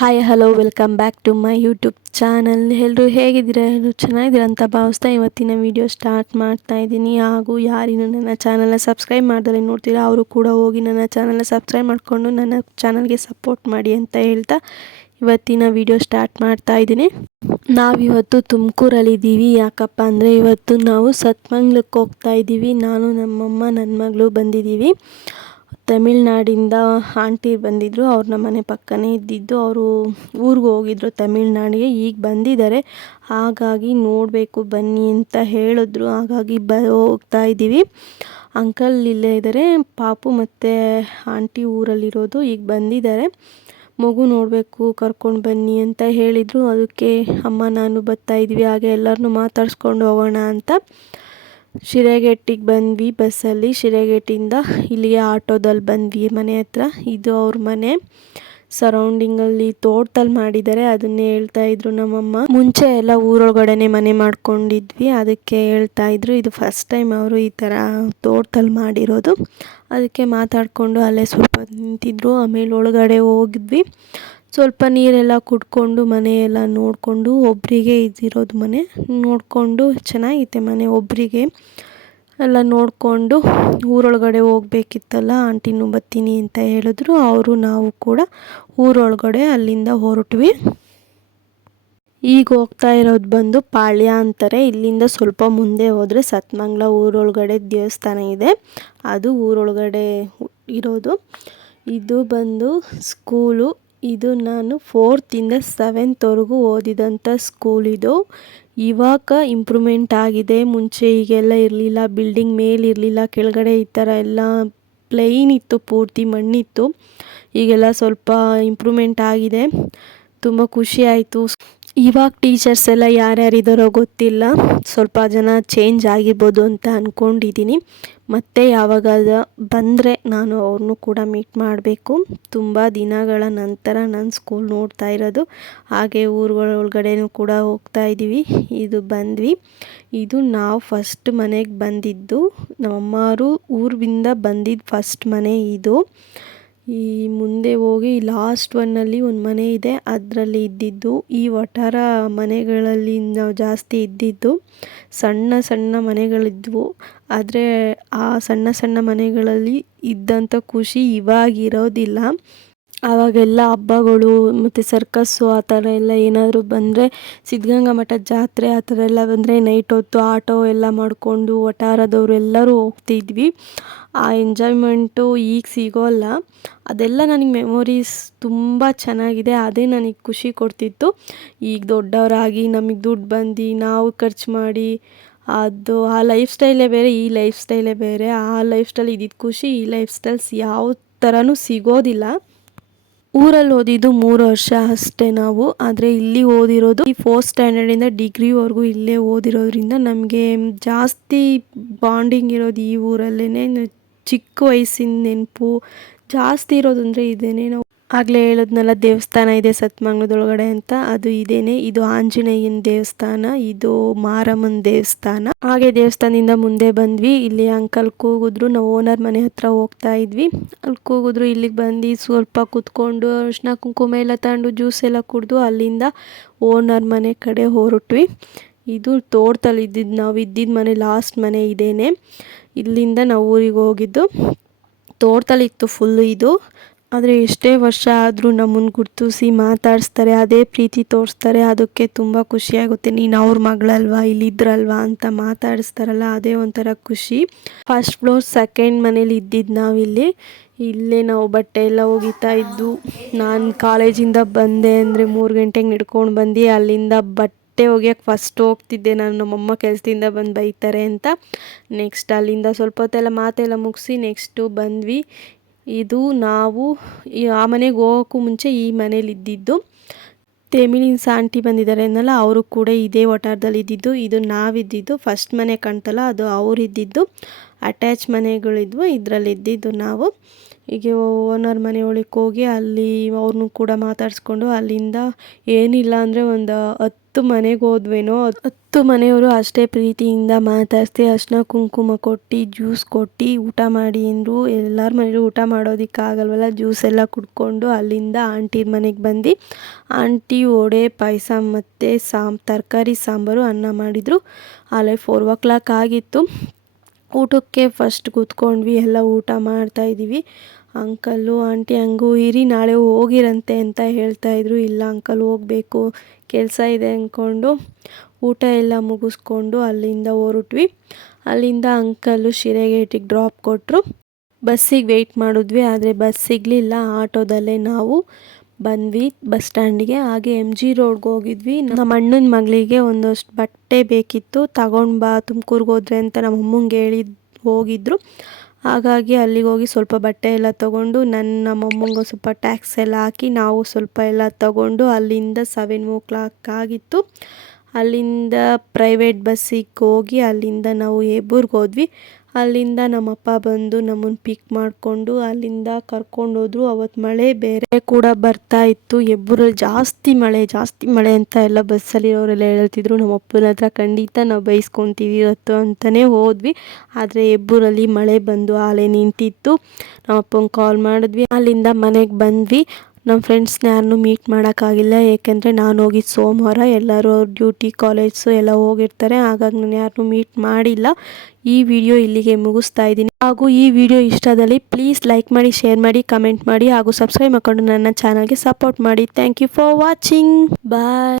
Hi hello welcome back to my YouTube channel. ಎಲ್ಲರೂ ಹೇಗಿದ್ದೀರಾ? ಎಲ್ಲರೂ ಚೆನ್ನಾಗಿದ್ದೀರಾ ಅಂತ ಭಾವಿಸ್ತಾ ಇವತ್ತಿನ ವಿಡಿಯೋ ಸ್ಟಾರ್ಟ್ ಮಾಡ್ತಾ ಇದ್ದೀನಿ. ಹಾಗೂ ಯಾರಿಗೂ ನನ್ನ ಚಾನಲ್ನ ಸಬ್ಸ್ಕ್ರೈಬ್ ಮಾಡ್ದಲ್ಲಿ ನೋಡ್ತೀರಾ ಅವರು ಕೂಡ ಹೋಗಿ ನನ್ನ ಚಾನಲ್ನ ಸಬ್ಸ್ಕ್ರೈಬ್ ಮಾಡಿಕೊಂಡು ನನ್ನ ಚಾನಲ್ಗೆ ಸಪೋರ್ಟ್ ಮಾಡಿ ಅಂತ ಹೇಳ್ತಾ ಇವತ್ತಿನ ವಿಡಿಯೋ ಸ್ಟಾರ್ಟ್ ಮಾಡ್ತಾ ಇದ್ದೀನಿ. ನಾವಿವತ್ತು ತುಮಕೂರಲ್ಲಿದ್ದೀವಿ. ಯಾಕಪ್ಪ ಅಂದರೆ ಇವತ್ತು ನಾವು ಸತ್ಮಂಗ್ಲಕ್ಕೆ ಹೋಗ್ತಾ ಇದ್ದೀವಿ. ನಾನು ನಮ್ಮಮ್ಮ ನನ್ನ ಮಗಳು ಬಂದಿದ್ದೀವಿ. ತಮಿಳ್ನಾಡಿಂದ ಆಂಟಿ ಬಂದಿದ್ದರು. ಅವ್ರು ನಮ್ಮ ಮನೆ ಪಕ್ಕನೇ ಇದ್ದಿದ್ದು. ಅವರು ಊರಿಗೆ ಹೋಗಿದ್ರು ತಮಿಳ್ನಾಡಿಗೆ, ಈಗ ಬಂದಿದ್ದಾರೆ. ಹಾಗಾಗಿ ನೋಡಬೇಕು ಬನ್ನಿ ಅಂತ ಹೇಳಿದ್ರು. ಹಾಗಾಗಿ ಹೋಗ್ತಾ ಇದ್ದೀವಿ. ಅಂಕಲ್ ಇಲ್ಲೇ ಇದ್ದಾರೆ, ಪಾಪು ಮತ್ತು ಆಂಟಿ ಊರಲ್ಲಿರೋದು. ಈಗ ಬಂದಿದ್ದಾರೆ. ಮಗು ನೋಡಬೇಕು, ಕರ್ಕೊಂಡು ಬನ್ನಿ ಅಂತ ಹೇಳಿದರು. ಅದಕ್ಕೆ ಅಮ್ಮ ನಾನು ಬರ್ತಾ ಇದ್ವಿ, ಹಾಗೆ ಎಲ್ಲರನ್ನೂ ಮಾತಾಡಿಸ್ಕೊಂಡು ಹೋಗೋಣ ಅಂತ ಶಿರಾಗೇಟಿಗೆ ಬಂದ್ವಿ ಬಸ್ಸಲ್ಲಿ. ಶಿರಾಗೇಟಿಂದ ಇಲ್ಲಿಗೆ ಆಟೋದಲ್ಲಿ ಬಂದ್ವಿ ಮನೆ ಹತ್ರ. ಇದು ಅವ್ರ ಮನೆ. ಸರೌಂಡಿಂಗಲ್ಲಿ ತೋಟದಲ್ಲಿ ಮಾಡಿದ್ದಾರೆ, ಅದನ್ನೇ ಹೇಳ್ತಾ ಇದ್ರು ನಮ್ಮಮ್ಮ. ಮುಂಚೆ ಎಲ್ಲ ಊರೊಳಗಡೆನೆ ಮನೆ ಮಾಡ್ಕೊಂಡಿದ್ವಿ, ಅದಕ್ಕೆ ಹೇಳ್ತಾ ಇದ್ರು. ಇದು ಫಸ್ಟ್ ಟೈಮ್ ಅವರು ಈ ಥರ ತೋಟದಲ್ಲಿ ಮಾಡಿರೋದು. ಅದಕ್ಕೆ ಮಾತಾಡಿಕೊಂಡು ಅಲ್ಲೇ ಸ್ವಲ್ಪ ನಿಂತಿದ್ರು. ಆಮೇಲೆ ಒಳಗಡೆ ಹೋಗಿದ್ವಿ. ಸ್ವಲ್ಪ ನೀರೆಲ್ಲ ಕುಡ್ಕೊಂಡು ಮನೆಯೆಲ್ಲ ನೋಡಿಕೊಂಡು, ಒಬ್ಬರಿಗೆ ಇದ್ದಿರೋದು ಮನೆ ನೋಡಿಕೊಂಡು, ಚೆನ್ನಾಗಿತ್ತೆ ಮನೆ ಒಬ್ಬರಿಗೆ ಎಲ್ಲ ನೋಡಿಕೊಂಡು ಊರೊಳಗಡೆ ಹೋಗ್ಬೇಕಿತ್ತಲ್ಲ. ಆಂಟಿನೂ ಬರ್ತೀನಿ ಅಂತ ಹೇಳಿದ್ರು. ಅವರು ನಾವು ಕೂಡ ಊರೊಳಗಡೆ ಅಲ್ಲಿಂದ ಹೊರಟ್ವಿ. ಈಗ ಹೋಗ್ತಾ ಇರೋದು ಬಂದು ಪಾಳ್ಯ ಅಂತಾರೆ. ಇಲ್ಲಿಂದ ಸ್ವಲ್ಪ ಮುಂದೆ ಹೋದರೆ ಸತ್ಮಂಗ್ಲ ಊರೊಳಗಡೆ ದೇವಸ್ಥಾನ ಇದೆ, ಅದು ಊರೊಳಗಡೆ ಇರೋದು. ಇದು ಬಂದು ಸ್ಕೂಲು. ಇದು ನಾನು 4th ಇಂದ 7th ಓದಿದಂಥ ಸ್ಕೂಲ್ ಇದು. ಇವಾಗ ಇಂಪ್ರೂವ್ಮೆಂಟ್ ಆಗಿದೆ. ಮುಂಚೆ ಈಗೆಲ್ಲ ಇರಲಿಲ್ಲ, ಬಿಲ್ಡಿಂಗ್ ಮೇಲಿರಲಿಲ್ಲ, ಕೆಳಗಡೆ ಈ ಥರ ಎಲ್ಲ ಪ್ಲೈನ್ ಇತ್ತು, ಪೂರ್ತಿ ಮಣ್ಣಿತ್ತು. ಈಗೆಲ್ಲ ಸ್ವಲ್ಪ ಇಂಪ್ರೂವ್ಮೆಂಟ್ ಆಗಿದೆ. ತುಂಬ ಖುಷಿ ಆಯಿತು. ಇವಾಗ ಟೀಚರ್ಸ್ ಎಲ್ಲ ಯಾರ್ಯಾರಿದ್ದಾರೋ ಗೊತ್ತಿಲ್ಲ, ಸ್ವಲ್ಪ ಜನ ಚೇಂಜ್ ಆಗಿರ್ಬೋದು ಅಂತ ಅಂದ್ಕೊಂಡಿದ್ದೀನಿ. ಮತ್ತು ಯಾವಾಗ ಬಂದರೆ ನಾನು ಅವ್ರನ್ನೂ ಕೂಡ ಮೀಟ್ ಮಾಡಬೇಕು. ತುಂಬ ದಿನಗಳ ನಂತರ ನಾನು ಸ್ಕೂಲ್ ನೋಡ್ತಾ ಇರೋದು. ಹಾಗೆ ಊರುಗಳೊಳಗಡೆನೂ ಕೂಡ ಹೋಗ್ತಾ ಇದ್ದೀವಿ. ಇದು ಬಂದ್ವಿ. ಇದು ನಾವು ಫಸ್ಟ್ ಮನೆಗೆ ಬಂದಿದ್ದು. ನಮ್ಮಮ್ಮರು ಊರಿಂದ ಬಂದಿದ್ದು ಫಸ್ಟ್ ಮನೆ ಇದು. ಈ ಮುಂದೆ ಹೋಗಿ ಲಾಸ್ಟ್ ಒನ್ನಲ್ಲಿ ಒಂದು ಮನೆ ಇದೆ, ಅದರಲ್ಲಿ ಇದ್ದಿದ್ದು. ಈ ವಠಾರ ಮನೆಗಳಲ್ಲಿ ನಾವು ಜಾಸ್ತಿ ಇದ್ದಿದ್ದು. ಸಣ್ಣ ಸಣ್ಣ ಮನೆಗಳಿದ್ವು, ಆದರೆ ಆ ಸಣ್ಣ ಸಣ್ಣ ಮನೆಗಳಲ್ಲಿ ಇದ್ದಂಥ ಖುಷಿ ಇವಾಗಿರೋದಿಲ್ಲ. ಆವಾಗೆಲ್ಲ ಹಬ್ಬಗಳು ಮತ್ತು ಸರ್ಕಸ್ಸು ಆ ಥರ ಎಲ್ಲ ಏನಾದರೂ ಬಂದರೆ, ಸಿದ್ಧಗಂಗಾ ಮಠದ ಜಾತ್ರೆ ಆ ಥರ ಎಲ್ಲ ಬಂದರೆ ನೈಟ್ ಹೊತ್ತು ಆಟೋ ಎಲ್ಲ ಮಾಡಿಕೊಂಡು ವಠಾರದವರು ಎಲ್ಲರೂ ಹೋಗ್ತಿದ್ವಿ. ಆ ಎಂಜಾಯ್ಮೆಂಟು ಈಗ ಸಿಗೋಲ್ಲ. ಅದೆಲ್ಲ ನನಗೆ ಮೆಮೊರೀಸ್ ತುಂಬ ಚೆನ್ನಾಗಿದೆ. ಅದೇ ನನಗೆ ಖುಷಿ ಕೊಡ್ತಿತ್ತು. ಈಗ ದೊಡ್ಡವರಾಗಿ ನಮಗೆ ದುಡ್ಡು ಬಂದು ನಾವು ಖರ್ಚು ಮಾಡಿ, ಅದು ಆ ಲೈಫ್ ಸ್ಟೈಲೇ ಬೇರೆ, ಈ ಲೈಫ್ ಸ್ಟೈಲೇ ಬೇರೆ. ಆ ಲೈಫ್ ಸ್ಟೈಲ್ ಇದ್ದಿದ್ದು ಖುಷಿ, ಈ ಲೈಫ್ ಸ್ಟೈಲ್ಸ್ ಯಾವ ಥರನೂ ಸಿಗೋದಿಲ್ಲ. ಊರಲ್ಲಿ ಓದಿದ್ದು 3 ವರ್ಷ ಅಷ್ಟೇ ನಾವು, ಆದರೆ ಇಲ್ಲಿ ಓದಿರೋದು 4th ಸ್ಟ್ಯಾಂಡರ್ಡಿಂದ ಡಿಗ್ರಿವರೆಗೂ ಇಲ್ಲೇ ಓದಿರೋದ್ರಿಂದ ನಮಗೆ ಜಾಸ್ತಿ ಬಾಂಡಿಂಗ್ ಇರೋದು ಈ ಊರಲ್ಲೇ. ಚಿಕ್ಕ ವಯಸ್ಸಿನ ನೆನಪು ಜಾಸ್ತಿ ಇರೋದು ಅಂದರೆ ಇದೇನೆ. ನಾವು ಆಗಲೇ ಹೇಳಿದ್ನಲ್ಲ ದೇವಸ್ಥಾನ ಇದೆ ಸತ್ಮಂಗ್ಲದೊಳಗಡೆ ಅಂತ, ಅದು ಇದೇನೆ. ಇದು ಆಂಜನೇಯನ ದೇವಸ್ಥಾನ, ಇದು ಮಾರಮ್ಮನ ದೇವಸ್ಥಾನ. ಹಾಗೆ ದೇವಸ್ಥಾನದಿಂದ ಮುಂದೆ ಬಂದ್ವಿ. ಇಲ್ಲಿ ಅಂಕಲ್ ಕೂಗಿದ್ರು, ನಾವು ಓನರ್ ಮನೆ ಹತ್ರ ಹೋಗ್ತಾ ಇದ್ವಿ. ಅಲ್ಲಿ ಕೂಗಿದ್ರು, ಇಲ್ಲಿಗೆ ಬಂದು ಸ್ವಲ್ಪ ಕುತ್ಕೊಂಡು ಅರಿಶಿನ ಕುಂಕುಮ ಎಲ್ಲ ತಗೊಂಡು ಜ್ಯೂಸ್ ಎಲ್ಲ ಕುಡಿದು ಅಲ್ಲಿಂದ ಓನರ್ ಮನೆ ಕಡೆ ಹೊರಟ್ವಿ. ಇದು ತೋಟದಲ್ಲಿ ಇದ್ದಿದ್ದು, ನಾವು ಇದ್ದಿದ್ದ ಮನೆ ಲಾಸ್ಟ್ ಮನೆ ಇದೇನೆ. ಇಲ್ಲಿಂದ ನಾವು ಊರಿಗೆ ಹೋಗಿದ್ದು. ತೋಟದಲ್ಲಿ ಇತ್ತು ಫುಲ್ಲು ಇದು. ಆದರೆ ಎಷ್ಟೇ ವರ್ಷ ಆದರೂ ನಮ್ಮನ್ನು ಗುರ್ತಿಸಿ ಮಾತಾಡಿಸ್ತಾರೆ, ಅದೇ ಪ್ರೀತಿ ತೋರಿಸ್ತಾರೆ. ಅದಕ್ಕೆ ತುಂಬ ಖುಷಿಯಾಗುತ್ತೆ. ನೀನು ಅವ್ರ ಮಗಳಲ್ವಾ, ಇಲ್ಲಿದ್ರಲ್ವಾ ಅಂತ ಮಾತಾಡಿಸ್ತಾರಲ್ಲ, ಅದೇ ಒಂಥರ ಖುಷಿ. ಫಸ್ಟ್ ಫ್ಲೋರ್ ಸೆಕೆಂಡ್ ಮನೇಲಿ ಇದ್ದಿದ್ದು ನಾವಿಲ್ಲಿ. ಇಲ್ಲೇ ನಾವು ಬಟ್ಟೆ ಎಲ್ಲ ಒಗಿತಾ ಇದ್ದು. ನಾನು ಕಾಲೇಜಿಂದ ಬಂದೆ ಅಂದರೆ 3 ಗಂಟೆಗೆ ನಡ್ಕೊಂಡು ಬಂದು ಅಲ್ಲಿಂದ ಬಟ್ಟೆ ಒಗೆಯೋಕ್ಕೆ ಫಸ್ಟ್ ಹೋಗ್ತಿದ್ದೆ ನಾನು. ನಮ್ಮಮ್ಮ ಕೆಲಸದಿಂದ ಬಂದು ಬೈತಾರೆ ಅಂತ. ನೆಕ್ಸ್ಟ್ ಅಲ್ಲಿಂದ ಸ್ವಲ್ಪ ಹೊತ್ತೆಲ್ಲ ಮಾತೆಲ್ಲ ಮುಗಿಸಿ ನೆಕ್ಸ್ಟು ಬಂದ್ವಿ. ಇದು ನಾವು ಆ ಮನೆಗೆ ಹೋಗೋಕ್ಕೂ ಮುಂಚೆ ಈ ಮನೇಲಿ ಇದ್ದಿದ್ದು. ತಮಿಳಿನ ಆಂಟಿ ಬಂದಿದ್ದಾರೆ ಅನ್ನಲ್ಲ, ಅವರು ಕೂಡ ಇದೇ ವಠಾರದಲ್ಲಿ ಇದ್ದಿದ್ದು. ಇದು ನಾವಿದ್ದಿದ್ದು ಫಸ್ಟ್ ಮನೆ ಕಾಣ್ತಲ್ಲ, ಅದು ಅವರಿದ್ದಿದ್ದು. ಅಟ್ಯಾಚ್ ಮನೆಗಳಿದ್ವು, ಇದರಲ್ಲಿ ಇದ್ದಿದ್ದು ನಾವು. ಹೀಗೆ ಓನರ್ ಮನೆ ಒಳಗೆ ಹೋಗಿ ಅಲ್ಲಿ ಅವ್ರನ್ನೂ ಕೂಡ ಮಾತಾಡಿಸ್ಕೊಂಡು ಅಲ್ಲಿಂದ ಏನಿಲ್ಲ ಅಂದರೆ ಒಂದು 10 ಮನೆಗೆ ಹೋದ್ವೇನೋ. 10 ಮನೆಯವರು ಅಷ್ಟೇ ಪ್ರೀತಿಯಿಂದ ಮಾತಾಡಿಸಿ ಅರಿಶಿನ ಕುಂಕುಮ ಕೊಟ್ಟು ಜ್ಯೂಸ್ ಕೊಟ್ಟು ಊಟ ಮಾಡಿ ಅಂದರು. ಎಲ್ಲರ ಮನೇಲೂ ಊಟ ಮಾಡೋದಕ್ಕಾಗಲ್ವಲ್ಲ, ಜ್ಯೂಸ್ ಎಲ್ಲ ಕುಡ್ಕೊಂಡು ಅಲ್ಲಿಂದ ಆಂಟಿ ಮನೆಗೆ ಬಂದು ಆಂಟಿ ವಡೆ ಪಾಯಸ ಮತ್ತು ತರಕಾರಿ ಸಾಂಬಾರು ಅನ್ನ ಮಾಡಿದರು. ಅಲ್ಲೇ 4 o'clock ಆಗಿತ್ತು. ಊಟಕ್ಕೆ ಫಸ್ಟ್ ಕೂತ್ಕೊಂಡ್ವಿ, ಎಲ್ಲ ಊಟ ಮಾಡ್ತಾಯಿದ್ದೀವಿ. ಅಂಕಲ್ಲು ಆಂಟಿ ಹಂಗೂ ಇರಿ ನಾಳೆ ಹೋಗಿರಂತೆ ಅಂತ ಹೇಳ್ತಾಯಿದ್ರು. ಇಲ್ಲ ಅಂಕಲ್ ಹೋಗಬೇಕು, ಕೆಲಸ ಇದೆ ಅಂದ್ಕೊಂಡು ಊಟ ಎಲ್ಲ ಮುಗಿಸ್ಕೊಂಡು ಅಲ್ಲಿಂದ ಹೊರಟ್ವಿ. ಅಲ್ಲಿಂದ ಅಂಕಲ್ಲು ಶಿರಗೇಟಿಗೆ ಡ್ರಾಪ್ ಕೊಟ್ಟರು. ಬಸ್ಸಿಗೆ ವೆಯ್ಟ್ ಮಾಡಿದ್ವಿ, ಆದರೆ ಬಸ್ ಸಿಗಲಿಲ್ಲ. ಆಟೋದಲ್ಲೇ ನಾವು ಬಂದ್ವಿ ಬಸ್ ಸ್ಟ್ಯಾಂಡಿಗೆ. ಹಾಗೆ MG ರೋಡ್ಗೆ ಹೋಗಿದ್ವಿ. ನಮ್ಮ ಅಣ್ಣನ ಮಗಳಿಗೆ ಒಂದಷ್ಟು ಬಟ್ಟೆ ಬೇಕಿತ್ತು, ತಗೊಂಡು ಬಾ ತುಮಕೂರ್ಗೆ ಹೋದ್ರೆ ಅಂತ ನಮ್ಮ ಅಮ್ಮಂಗೆ ಹೋಗಿದ್ರು. ಹಾಗಾಗಿ ಅಲ್ಲಿಗೆ ಹೋಗಿ ಸ್ವಲ್ಪ ಬಟ್ಟೆ ಎಲ್ಲ ತೊಗೊಂಡು ನಮ್ಮ ಅಮ್ಮಂಗೆ ಸ್ವಲ್ಪ ಟ್ಯಾಕ್ಸ್ ಎಲ್ಲ ಹಾಕಿ ನಾವು ಸ್ವಲ್ಪ ಎಲ್ಲ ತೊಗೊಂಡು ಅಲ್ಲಿಂದ 7 o'clock ಆಗಿತ್ತು. ಅಲ್ಲಿಂದ ಪ್ರೈವೇಟ್ ಬಸ್ಸಿಗೆ ಹೋಗಿ ಅಲ್ಲಿಂದ ನಾವು ಹೆಬ್ಬೂರ್ಗೆ ಹೋದ್ವಿ. ಅಲ್ಲಿಂದ ನಮ್ಮಪ್ಪ ಬಂದು ನಮ್ಮನ್ನು ಪಿಕ್ ಮಾಡಿಕೊಂಡು ಅಲ್ಲಿಂದ ಕರ್ಕೊಂಡೋದ್ರು. ಅವತ್ತು ಮಳೆ ಬೇರೆ ಕೂಡ ಬರ್ತಾ ಇತ್ತು. ಹೆಬ್ಬೂರಲ್ಲಿ ಜಾಸ್ತಿ ಮಳೆ ಅಂತ ಎಲ್ಲ ಬಸ್ಸಲ್ಲಿರೋರೆಲ್ಲ ಹೇಳ್ತಿದ್ರು. ನಮ್ಮ ಅಪ್ಪನ ಹತ್ರ ಖಂಡಿತ ನಾವು ಬೈಸ್ಕೊತೀವಿ ಇವತ್ತು ಅಂತಲೇ ಹೋದ್ವಿ. ಆದರೆ ಹೆಬ್ಬೂರಲ್ಲಿ ಮಳೆ ಬಂದು ಆಲೆ ನಿಂತಿತ್ತು. ನಮ್ಮ ಅಪ್ಪಂಗೆ ಕಾಲ್ ಮಾಡಿದ್ವಿ. ಅಲ್ಲಿಂದ ಮನೆಗೆ ಬಂದ್ವಿ. ನಮ್ಮ ಫ್ರೆಂಡ್ಸ್ನ ಯಾರನ್ನೂ ಮೀಟ್ ಮಾಡೋಕ್ಕಾಗಿಲ್ಲ, ಏಕೆಂದರೆ ನಾನು ಹೋಗಿದ್ದು ಸೋಮವಾರ. ಎಲ್ಲರೂ ಅವ್ರ ಡ್ಯೂಟಿ ಕಾಲೇಜು ಎಲ್ಲ ಹೋಗಿರ್ತಾರೆ, ಹಾಗಾಗಿ ನಾನು ಯಾರನ್ನೂ ಮೀಟ್ ಮಾಡಿಲ್ಲ. ಈ ವಿಡಿಯೋ ಇಲ್ಲಿಗೆ ಮುಗಿಸ್ತಾ ಇದ್ದೀನಿ. ಹಾಗೂ ಈ ವಿಡಿಯೋ ಇಷ್ಟದಲ್ಲಿ ಪ್ಲೀಸ್ ಲೈಕ್ ಮಾಡಿ, ಶೇರ್ ಮಾಡಿ, ಕಮೆಂಟ್ ಮಾಡಿ ಹಾಗೂ ಸಬ್ಸ್ಕ್ರೈಬ್ ಮಾಡಿಕೊಂಡು ನನ್ನ ಚಾನಲ್ಗೆ ಸಪೋರ್ಟ್ ಮಾಡಿ. Thank you for watching. Bye.